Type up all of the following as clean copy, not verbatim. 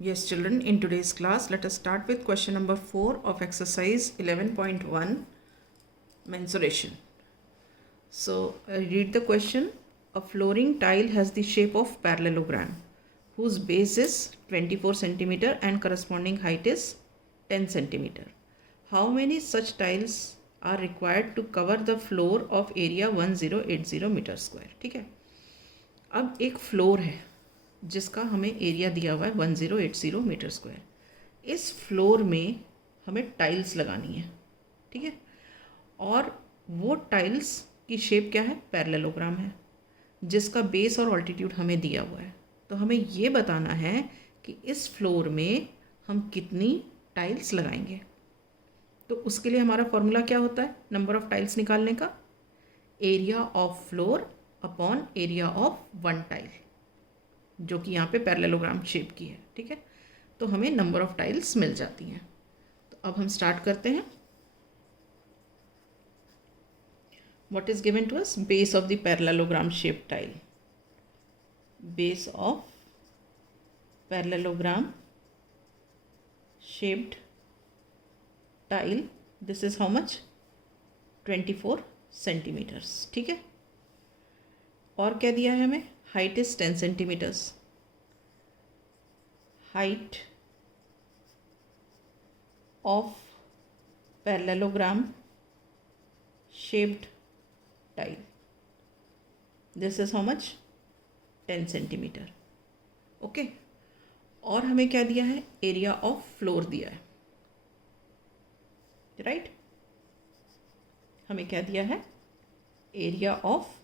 Yes, children, in today's class, let us start with question number 4 of exercise 11.1, mensuration. So, read the question. A flooring tile has the shape of parallelogram, whose base is 24 centimeter and corresponding height is 10 centimeter. How many such tiles are required to cover the floor of area 1080 metre square? ठीक है, अब एक floor है जिसका हमें area दिया हुआ है 1080 मीटर स्क्वायर। इस फ्लोर में हमें टाइल्स लगानी है, ठीक है, और वो टाइल्स की शेप क्या है? पैरेललोग्राम है, जिसका बेस और ऑल्टीट्यूड हमें दिया हुआ है। तो हमें ये बताना है कि इस फ्लोर में हम कितनी टाइल्स लगाएंगे। तो उसके लिए हमारा फॉर्मूला क्या होता है नंबर ऑफ टाइल्स निकालने का? Area of floor upon area of one tile, जो कि यहाँ पे पैरेललोग्राम शेप की है, ठीक है। तो हमें नंबर ऑफ टाइल्स मिल जाती हैं। तो अब हम स्टार्ट करते हैं। What is given to us? Base of the parallelogram shape tile. Base of parallelogram shaped tile, this is how much? 24 centimetres, ठीक है। और क्या दिया है हमें? Height is 10 centimetres. Height of parallelogram shaped tile, this is how much? 10 centimetre, okay. और हमें क्या दिया है? एरिया ऑफ फ्लोर दिया है, राइट। हमें क्या दिया है? एरिया ऑफ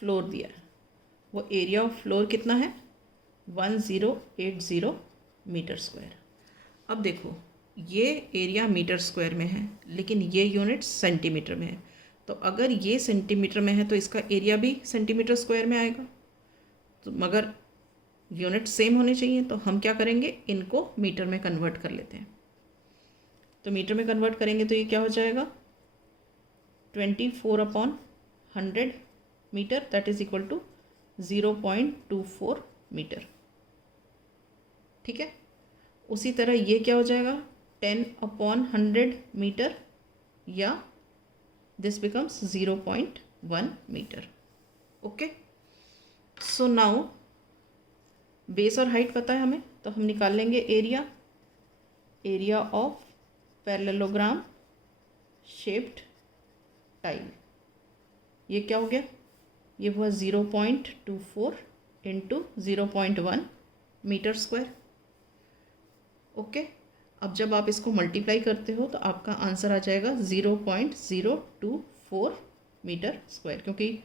फ्लोर दिया है। वो एरिया ऑफ फ्लोर कितना है? 1080 मीटर स्क्वायर। अब देखो, ये एरिया मीटर स्क्वायर में है, लेकिन ये यूनिट सेंटीमीटर में है। तो अगर ये सेंटीमीटर में है तो इसका एरिया भी सेंटीमीटर स्क्वायर में आएगा। तो मगर यूनिट सेम होने चाहिए, तो हम क्या करेंगे? इनको मीटर में कन्वर्ट कर लेते हैं। तो मीटर में कन्वर्ट करेंगे तो ये क्या हो जाएगा? 24/100 metre, that is equal to 0.24 metre, ठीक है। उसी तरह ये क्या हो जाएगा? 10/100 मीटर, या this becomes 0.1 metre, okay. So now base और हाइट पता है हमें, तो हम निकाल लेंगे area. Area of parallelogram shaped tile, ये क्या हो गया? ये हुआ 0.24 इंटू 0.1 मीटर स्क्वायर, ओके। अब जब आप इसको मल्टीप्लाई करते हो तो आपका आंसर आ जाएगा 0.024 मीटर स्क्वायर, क्योंकि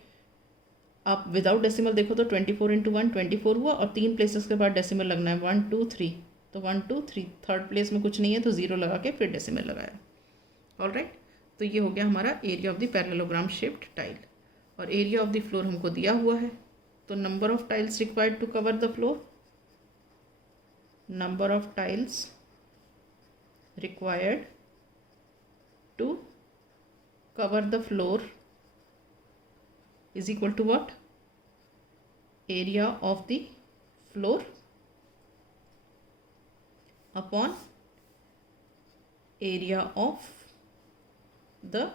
आप विदाउट डेसिमल देखो तो 24 इंटू 1 24 हुआ, और 3 प्लेसेस के बाद डेसिमल लगना है, 1 2 3, तो 1 2 3, थर्ड प्लेस में कुछ नहीं है तो 0 लगा के फिर डेसिमल लगाया, ऑल राइट। तो ये हो गया हमारा area of the parallelogram shaped tile. और एरिया ऑफ द फ्लोर हमको दिया हुआ है, तो number of tiles required to cover the floor, number of tiles required to cover the floor is equal to what? Area of the floor upon area of the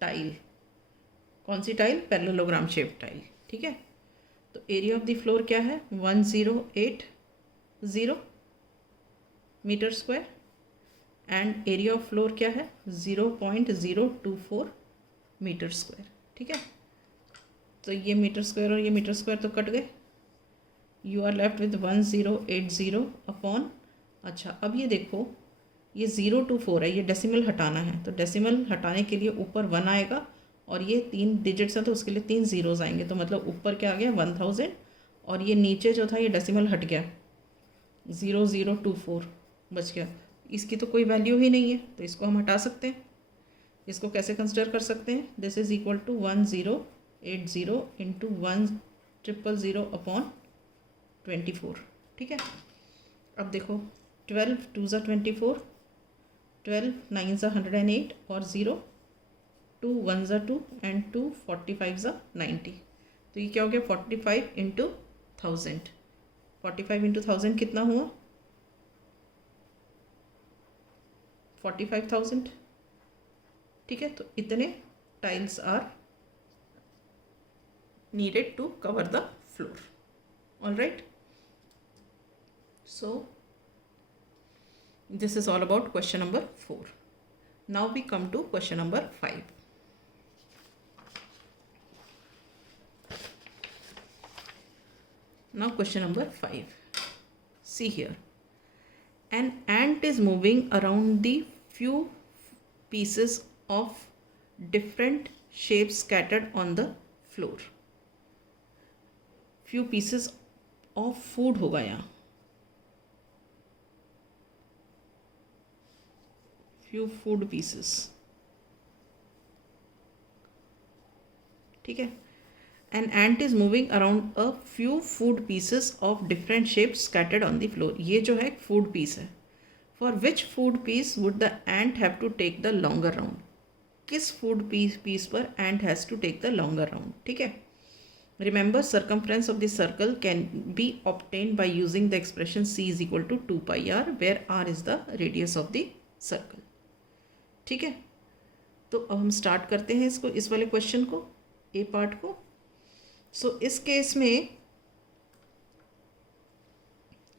tile। कौन सी tile? Parallelogram shape tile, ठीक है। तो area of the floor क्या है? 1080 metre square, and area of floor क्या है? 0.024 metre square, ठीक है। तो ये मीटर स्क्वायर और ये मीटर स्क्वायर तो कट गए, you are left with 1080 upon, अच्छा अब ये देखो, ये 024 है, ये डेसिमल हटाना है, तो डेसिमल हटाने के लिए ऊपर 1 आएगा, और ये 3 डिजिट्स हैं तो उसके लिए 3 ज़ीरोज़ आएंगे, तो मतलब ऊपर क्या आ गया? 1000, और ये नीचे जो था ये डेसिमल हट गया, 0024 बच गया। इसकी तो कोई वैल्यू ही नहीं है, तो इसको हम हटा सकते हैं। इसको कैसे कंसिडर कर सकते हैं? This is equal to 1080 into 1000 upon 24, ठीक है। अब देखो, 12 2 ज़ा 24, 12 9 ज़ा 108, और 0 2 1 ज़ा 2, एंड 2 45 ज़ा 90। तो ये क्या हो गया? 45 इंटू 1000, 45 इंटू 1000 कितना हुआ? 45,000. ठीक है, तो इतने tiles are needed to cover the floor. All right, so this is all about question number 4. Now we come to question number 5. Now question number 5. See here, an ant is moving around the few pieces of different shapes scattered on the floor. Few pieces of food होगा यहाँ, few food pieces. ठीक है, an ant is moving around a few food pieces of different shapes scattered on the floor. ये जो है food piece है. For which food piece would the ant have to take the longer round? किस food piece पर ant has to take the longer round? ठीक है. Remember, circumference of the circle can be obtained by using the expression c is equal to 2 pi r, where r is the radius of the circle. ठीक है, तो अब हम start करते हैं इसको, इस वाले क्वेश्चन को, ए पार्ट को. सो इस केस में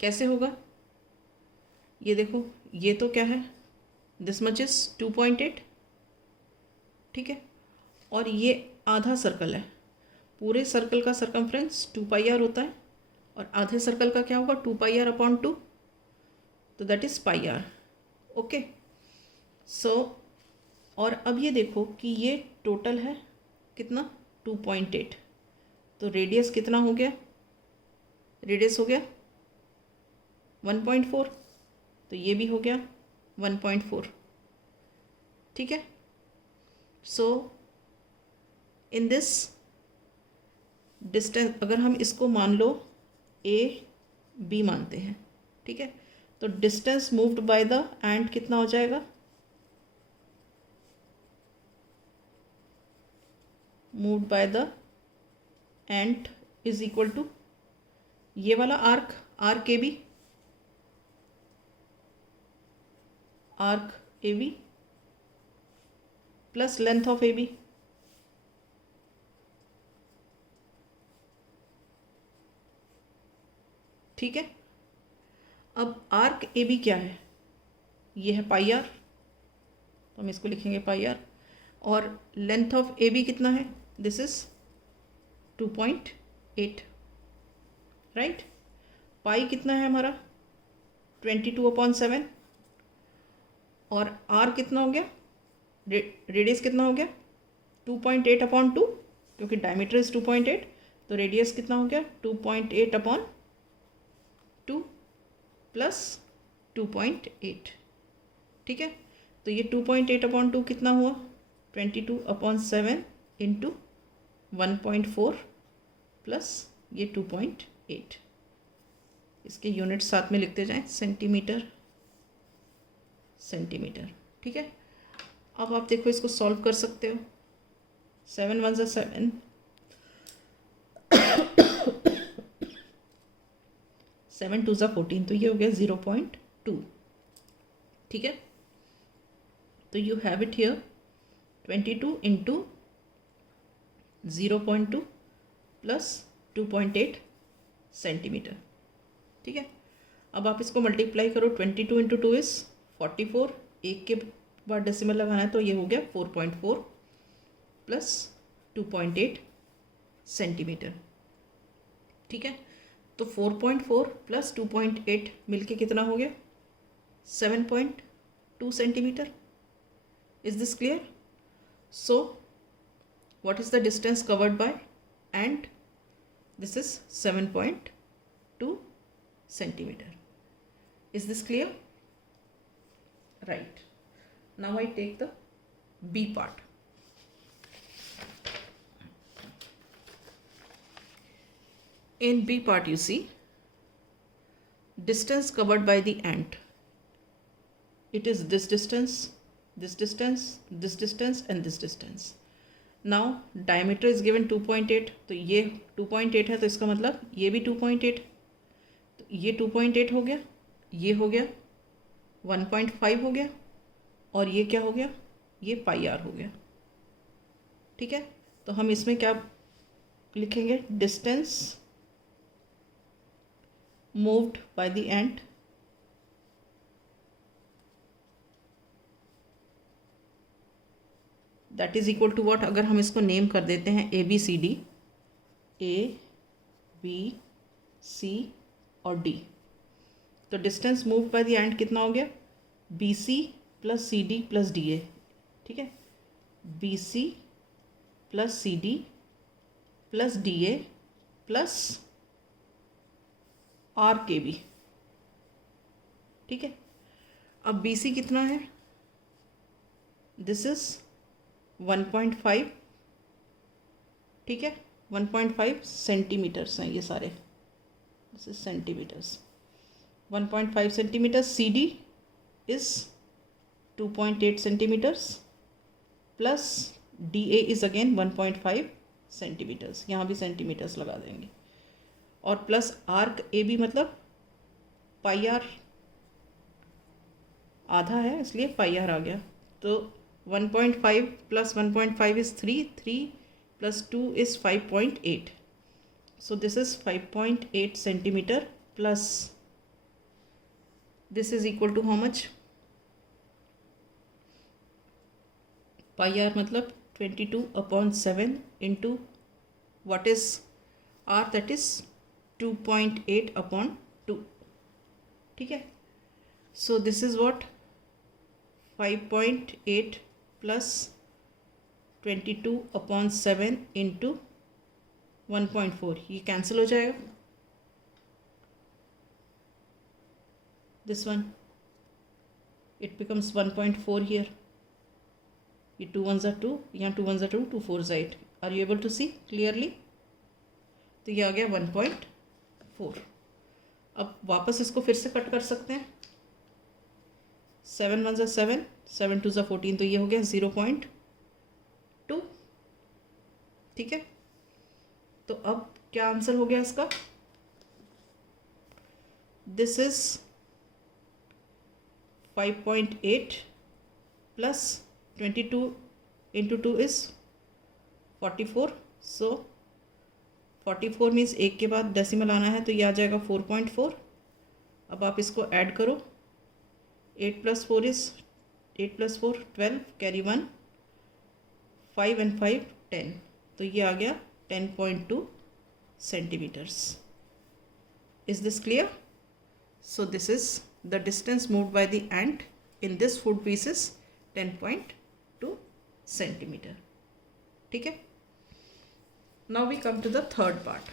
कैसे होगा? ये देखो, ये तो क्या है, दिस मच इज 2.8. ठीक है, और ये आधा सर्कल है. पूरे सर्कल का सर्कमफ्रेंस 2 पाई आर होता है, और आधे सर्कल का क्या होगा? 2 पाई आर अपॉन 2, तो that is pi R. Okay, so और अब ये देखो कि ये टोटल है कितना? 2.8. तो रेडियस कितना हो गया? रेडियस हो गया 1.4, तो ये भी हो गया 1.4. ठीक है, सो इन दिस डिस्टेंस, अगर हम इसको मान लो ए बी मानते हैं, ठीक है, तो distance moved by the ant कितना हो जाएगा? Moved by the ant is equal to ये वाला arc, arc A B, arc A B plus length of A B. ठीक है, अब आर्क ए बी क्या है? ये है पाई आर, तो हम इसको लिखेंगे पाई आर. और लेंथ ऑफ ए बी कितना है? This is 2.8. राइट, पाई कितना है हमारा? 22/7. और आर कितना हो गया? रेडियस कितना हो गया? 2.8/2, क्योंकि डायमीटर इज 2.8, तो रेडियस कितना हो गया? 2.8/2 प्लस 2.8. ठीक है, तो ये 2.8/2 कितना हुआ? 22/7 इंटू 1.4 प्लस ये 2.8. इसके यूनिट साथ में लिखते जाएं, सेंटीमीटर सेंटीमीटर. ठीक है, अब आप देखो इसको सॉल्व कर सकते हो. 7 1 7, 7 2 14, तो ये हो गया 0.2. ठीक है, तो you have it here 22 into 0.2 plus 2.8 centimetre. ठीक है, अब आप इसको मल्टीप्लाई करो. 22 इंटू 2 इज़ 44. एक के बाद डेसिमल लगाना है, तो ये हो गया 4.4 प्लस 2.8 सेंटीमीटर. ठीक है, तो 4.4 प्लस 2.8 मिलके कितना हो गया? 7.2 centimetre. Is this clear? So what is the distance covered by ant? This is 7.2 centimeter. Is this clear? Right. Now I take the B part. In B part you see distance covered by the ant. It is this distance, this distance, this distance and this distance. Now diameter is given 2.8, तो ये 2.8 है, तो इसका मतलब ये भी 2.8, तो ये 2.8 हो गया, ये हो गया 1.5 हो गया, और ये क्या हो गया, ये पाई आर हो गया। ठीक है, तो हम इसमें क्या लिखेंगे, distance moved by the ant that is equal to what, अगर हम इसको नेम कर देते हैं ABCD, ABC और D, तो distance moved by the ant कितना हो गया, BC plus CD plus DA। ठीक है, BC plus CD plus DA plus RKB। ठीक है, अब BC कितना है, दिस इज 1.5। ठीक है, 1.5 सेंटीमीटर्स हैं ये सारे, this is centimetres, 1.5 centimetre. CD is 2.8 centimetres plus DA is again 1.5 centimetres, यहाँ भी सेंटीमीटर्स लगा देंगे, और प्लस आर्क AB मतलब पाई आर आधा है इसलिए पाई आर आ गया। तो 1.5 प्लस 1.5 is 3, 3 plus 2 is 5.8, so this is 5.8 centimetre plus this is equal to how much, pi R मतलब 22/7 into what is r, that is 2.8/2। ठीक है, so this is what 5.8 plus 22/7 into 1.4, ये कैंसिल हो जाएगा, this one it becomes 1.4 here, ये 2 1s are 2, यहाँ 2 1s are 2, 2 4s are 8। Are you able to see clearly, तो ये आ गया 1.4। अब वापस इसको फिर से कट कर सकते हैं, 7 1s are 7, 7 2s are 14, तो ये हो गया 0.2। ठीक है, तो अब क्या आंसर हो गया इसका, this is 5.8 plus 22 into 2 is 44, so 44 means एक के बाद डेसिमल आना है, तो ये आ जाएगा 4.4। अब आप इसको ऐड करो, 8 plus 4 is 8 plus 4 12, carry 1, 5 and 5 10, तो ये आ गया 10.2 centimetres. Is this clear? So this is the distance moved by the ant in this food piece is 10.2 centimetre. ठीक है, now we come to the third part.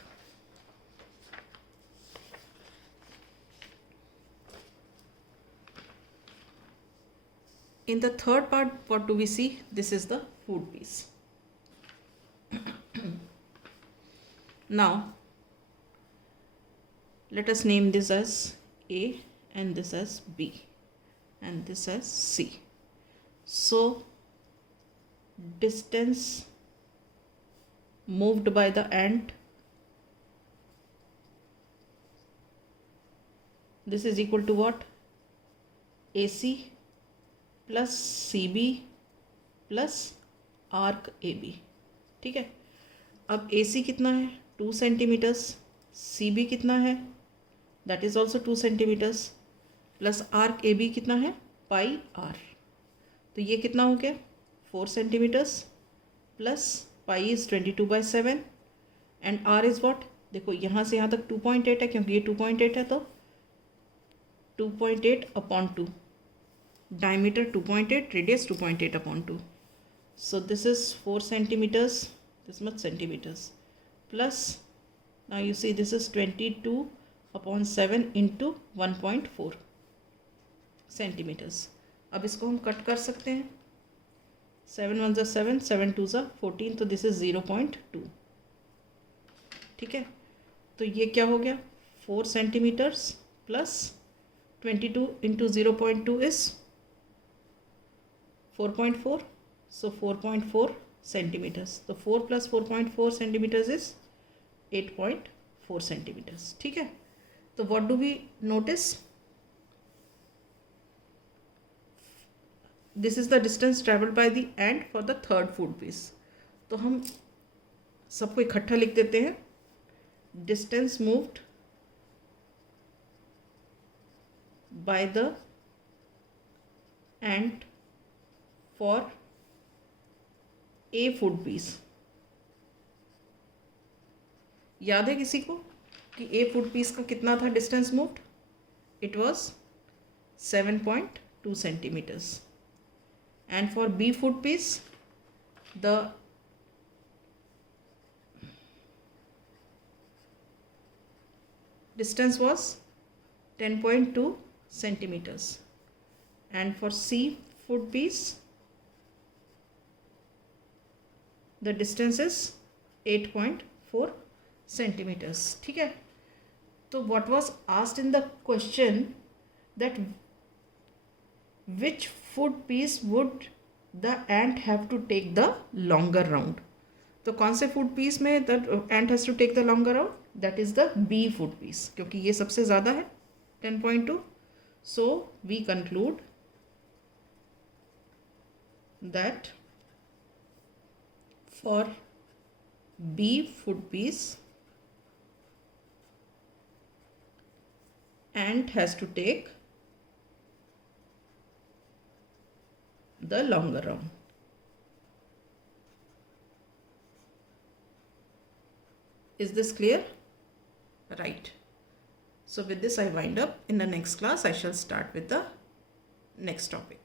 In the third part, what do we see? This is the food piece. Now let us name this as A and this as B and this as C. So distance moved by the ant, this is equal to what, AC plus CB plus arc AB। ठीक है, अब AC कितना है 2 centimetres, CB कितना है that is also 2 centimetres, plus arc AB कितना है पाई are, तो ये कितना हो गया 4 centimetres plus pi is 22/7 and r is what, देखो यहाँ से यहाँ तक 2.8 है क्योंकि ये 2.8 है, तो 2.8/2, diameter 2.8, radius 2.8/2, so this is 4 centimeters, this much centimeters, plus now you see this is 22/7 into 1.4 centimeters। अब इसको हम कट कर सकते हैं, 7 1s are 7, 7 2s are 14, तो दिस इज 0.2। ठीक है, तो ये क्या हो गया 4 centimetres plus 22 into 0.2 is 4.4, so 4.4 centimetres, तो 4 प्लस 4.4 सेंटीमीटर्स इज 8.4 सेंटीमीटर्स। ठीक है, So what do we notice? This is the distance traveled by the ant for the third food piece. तो हम सबको इकट्ठा लिख देते हैं. Distance moved by the ant for a food piece. याद है किसी को कि a food piece का कितना था distance moved? It was 7.2 centimeters. And for b food piece, the distance was 10.2 centimeters. And for c food piece, the distance is 8.4 centimeters. ठीक है. तो what was asked in the question that which food piece would the ant have to take the longer round? तो कौन से food piece में the ant has to take the longer round? That is the B food piece, क्योंकि ये सबसे ज़्यादा है 10.2. So we conclude that for B food piece, ant has to take the longer round. Is this clear? Right. So with this I wind up. In the next class I shall start with the next topic.